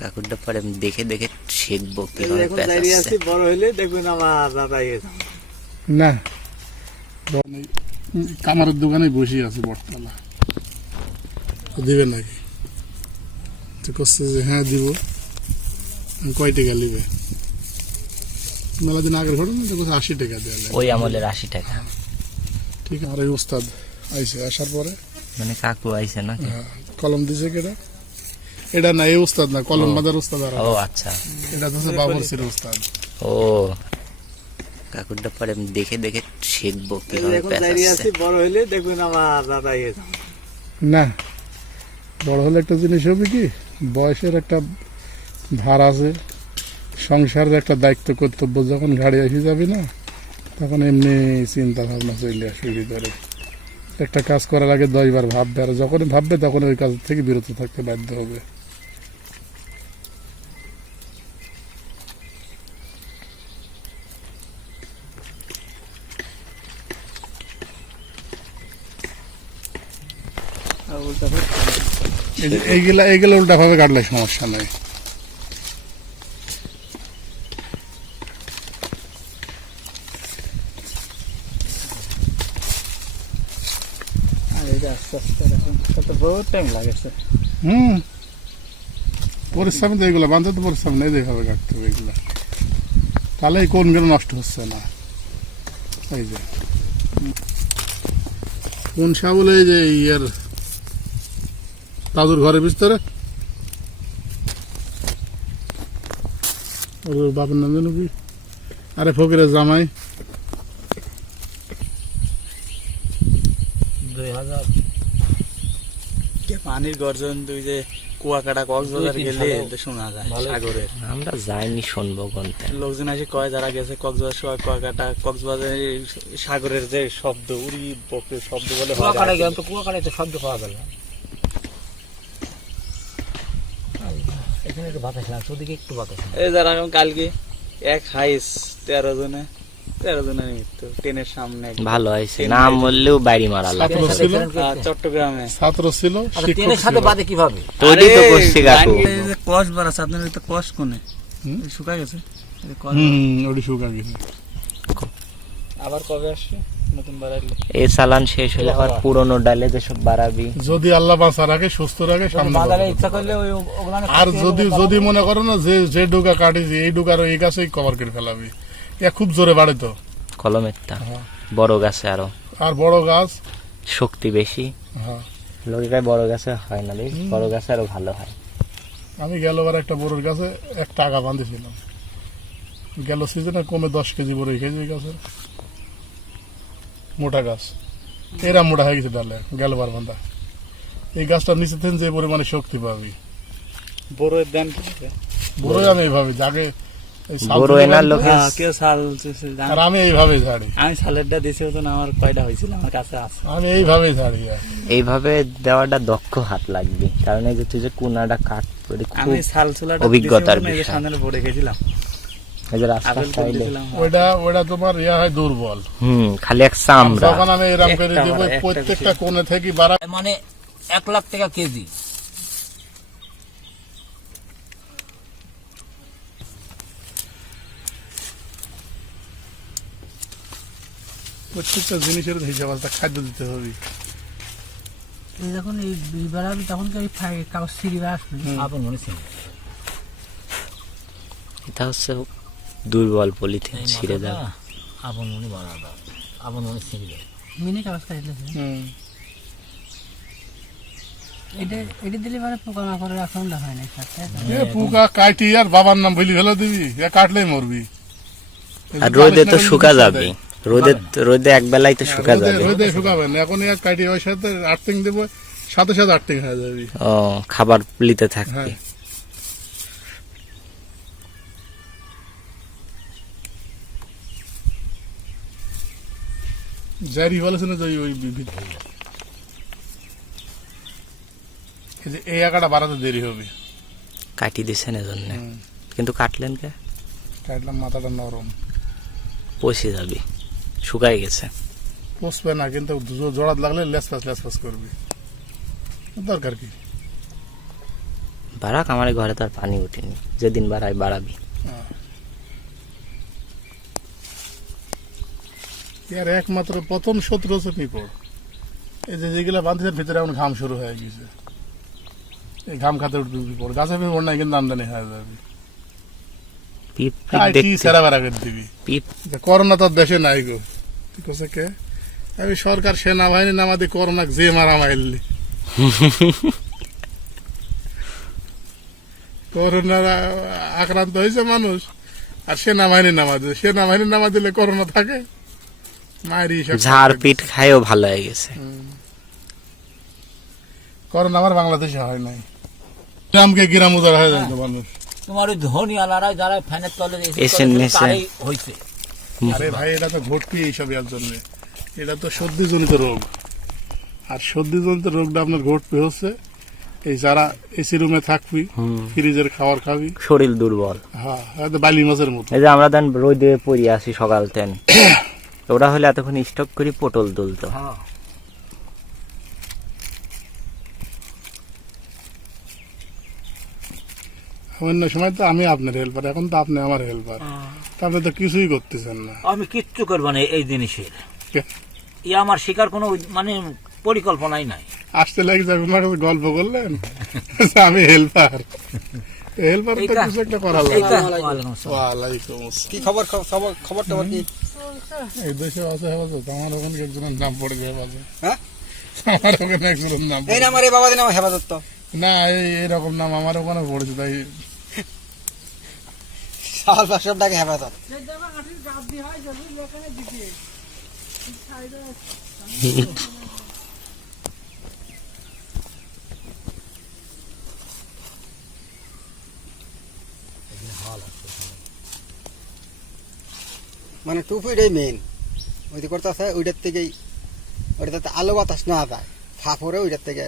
কাকুরটা পরে আমি দেখে দেখে শিখবো এই কিভাবে এখন প্যাঁচ দাঁড়িয়ে আসছে। আছি, বড় হইলে দেখবেন আমার দাদা গেছে। না কামারের দোকানে বসে আছে বটতলা, দিবে নাকি? তো করছে যে হ্যাঁ দিব। কয় টাকা নিবে? মেলা দিন আগের ঘটনা, তো করছে 80 টাকা দেওয়া লাগবে। ওই আমলের 80 টাকা। ঠিক আর এই উস্তাদ আইসে, আসার পরে মানে কাকু আইছে না? কলম দিছে কেটা? এটা না, এই উস্তাদ না, কলম বাঁধার উস্তাদ। আর ও আচ্ছা, এটা হচ্ছে বাবরসির উস্তাদ। ও কাকুরটা পরে আমি দেখে দেখে শিখবো এই কিভাবে এখন প্যাঁচ দাঁড়িয়ে আসছে। আছি, বড় হইলে দেখবেন আমার দাদা গেছে। না, বড় হলে একটা জিনিস হবে কি, বয়সের একটা ভার আছে, সংসারের একটা দায়িত্ব কর্তব্য যখন ঘাড়ি এসে যাবি না, তখন এমনি চিন্তা ভাবনা চলে আসবে ভিতরে। একটা কাজ করার আগে 10 বার ভাববে, আর যখনই ভাববে তখন ওই কাজ থেকে বিরত থাকতে বাধ্য হবে। এইগুলা উল্টা ভাবে কাটলে সমস্যা নেই। আর এই যে আস্তে আস্তে এখন তো বহুত টাইম লাগেছে। পরিশ্রম তো এগুলো বাঁধতে তো পরিশ্রম নেই, দেখাবে কাটতে হবে এগুলা, তাহলে এই কোনগুলো নষ্ট হচ্ছে না। এই যে কোন বলে, এই যে ইয়ার তাজুর ঘরের ভিতরে ওর বাপের নাম জানো কি? আরে ফকিরের জামাই। 2000 পানির গর্জন, তুই যে কুয়াকাটা কক্সবাজার গেলে শোনা যায় সাগরের। আমরা যাইনি, শুনবো কোনটা। লোকজন আসে কয়, যারা গেছে কক্সবাজার সময়, কুয়াকাটা কক্সবাজার সাগরের যে শব্দ, উড়ি বকে শব্দ বলে কুয়াকাটা গেলাম তো, কুয়াকাটায় তো শব্দ পাওয়া গেল। এখানে একটু বাতাস লাগছে, ওদিকে একটু বাতাস লাগছে। এই যারা কালকে এক হাইস 13 জনের মৃত্যু ট্রেনের সামনে। ভালো হয়েছে, নাম বললেও বাড়ি মারা লাগে। ছাত্র ছিল, চট্টগ্রামে ছাত্র ছিল, আচ্ছা, শিক্ষক ট্রেনের সাথে ছিল। বাদে কিভাবে? তৈরি তো করছি কাকু। কষ বাড়াচ্ছে আপনার, তো কষ কোনে শুকায় গেছে। ওটি শুকা গেছে। আবার কবে আসছে নতুন বাড়াইলে? এই চালান শেষ হলে আবার পুরনো ডালে যেসব বাড়াবি। যদি আল্লাহ বাঁচা রাখে, সুস্থ রাখে, সামনে বাজারে বাড়াবে। ইচ্ছা করলে ওই ওগুলানে আর যদি মনে করো না যে ডুকা কাটিছি, এই ডুকার এই গাছেই কভার করে ফেলাবি, এ খুব জোরে বাড়ে তো। কলমেরটা বড় গাছে আরো আর বড় গাছ, শক্তি বেশি। হ্যাঁ। লোকের বড় গাছে হয় না, বেশ বড় গাছে আরো ভালো হয়। আমি গেলবার একটা বড়োর গাছে 1 টাকা বাঁধেছিলাম, গেল সিজনে কমে 10 কেজি বড় খেয়েছি। ওই গাছের মোটা গাছ, এরা মোটা হয়ে গেছে ডালে গেলবার বাঁধা। এই গাছটার নিচে থেকে যে পরিমাণে শক্তি পাবি, বড় দেন কি বড়ই আমি এইভাবে জাগে, এই শাল বড় তুলে এনার বাঁধতে, লোকে কেউ শাল আর আমি এইভাবে ঝাড়ি, আমি শালেরটা দিছি তো না, আমার কয়টা হয়েছিল আমার কাছে আছে। আমি এইভাবেই ঝাড়ি। এইভাবে দেওয়াটা দক্ষ হাত লাগবে, কারণ এই যে তুই যে কুনাটা কাট করে খুব আমি শাল চুলাটা অভিজ্ঞতার দিছি, এই যে বিষয়। সামনে পড়ে গেছিলাম, এই যে রাস্তার আপেল সাইডে দিছিলাম। ওইটা তোমার হয় দুর্বল। খালি এক চামড়া। যখন আমি এরম করে একটা দেবো, বাড়া, একটা প্রত্যেকটা কোণে থেকে বাড়া। মানে 1 লাখ টাকা কেজি। প্রত্যেকটা জিনিসের হিসাব আছে, খাদ্য দিতে হবে। যখন এই বীজ বাড়াবি তখন কি কাগজ ছিঁড়িবে আসবে? আপন মনে ছিল এটা হচ্ছে দুর্বল পলিথিন, ছিঁড়ে যাবে। আপন মনে বাড়া দাও, আপন মনে ছিল। মিনি কাগজ কাটলেছে এটা দিলে মানে পোকা মাকড়ের আক্রমণটা হয় না সাথে। এ পোকা কাটি আর বাবার নাম বলি ফেলে দিবি, এ কাটলেই মরবি। আর রোদে তো শুকা যাবে, রোদে এক বেলায় তো শুকা যাবে। রোদে শুকাবে না, এখন এক কাটি ওই সাথে আর্থিং দেবো, সাথে সাথে আর্থিং হয়ে যাবি। ও খাবার লিতে থাকবে। হ্যাঁ। জারি বলেছে না যে ওই এই আঁকাটা বাড়াতে দেরি হবে। কাটি দিছেন এজন্য, কিন্তু কাটলেন কে? কাটলাম, মাথাটা নরম, পচে যাবে, শুকাই গেছে। পচবে না, কিন্তু জোড়াত লাগলে লেসপাস করবি, দরকার কি? বাড়াক, আমার এই ঘরে তো আর পানি উঠেনি, যেদিন বাড়াই বাড়াবি। আর একমাত্র প্রথম শত্রু হচ্ছে পিঁপড়। এই যে যেগুলা বাঁধের ভিতরে এখন ঘাম শুরু হয়ে গেছে, এই ঘাম খাতে উঠবে পিঁপড়। গাছে পিঁপড় নাই কিন্তু আমদানি হয়ে যাবে। পিপ কি সেরা বেড়া করে দিবি। পিপ করোনা তো দেশে নাই গো, ঠিক আছে কে? আমি সরকার সেনাবাহিনী নামাদি করোনা যে মারা মাইলি করোনা আক্রান্ত হয়েছে মানুষ, আর সেনাবাহিনী নামা দিলে করোনা থাকে। মায়ের ঝাড় পিট খাইও ভালো হয়ে গেছে। করোনা আমার বাংলাদেশে হয় নাই, গ্রামকে গ্রাম উজাড় হয়ে যায় তো মানুষ। তোমার ওই ধনী আলারাই যারা ফ্যানের তলে এসে নেছে। হয়েছে। আরে ভাই, এটা তো ঘটবি এইসব ইয়ার জন্য। এটা তো সর্দিজনিত রোগ, আর সর্দিজনিত রোগটা আপনার ঘটবে হচ্ছে এই যারা এসি রুমে থাকবি, ফ্রিজের খাবার খাবি, শরীর দুর্বল। হ্যাঁ, বালি মাছের মতো। এই যে আমরা দেন রোদে পড়ি আসি সকাল তেন, ওরা হলে এতক্ষণ স্টক করি পটল তুলতো। হ্যাঁ, অন্য সময় তো আমি আপনার হেল্পার, এখন তো আপনি আমার হেল্পার, তা আপনি তো কিছুই করতেছেন না। আমি কিচ্ছু করবো না এই জিনিসের। ই আমার শিকার কোনো মানে পরিকল্পনাই নাই। আসতে লাগে যাবে, আমার কাছে গল্প করলেন আমি হেল্পার। হেল্পার তো এইটা- কিছু একটা করা লাগে। এইটা- ওয়ালাইকুম আসসালাম। ওয়ালাইকুম আসসালাম। কি খবর খবর টবর কি? এই দেশে আছে হেফাজত, আমার ওখানে একজনের নাম পড়েছে হেফাজত। হ্যাঁ? আমার ওখানে একজনের নাম এই পড়েছে। না আমার এই বাবা দিন আমার হেফাজত তো না, এইরকম নাম আমার ওখানে পড়েছে, তাই সাল সব ডাকে হেফাজত। মানে টুপিটাই মেন, ওই করতে আছে ওইটার থেকেই, ওইটাতে আলো বাতাস না যায়, ফাঁপরে ওইটার থেকে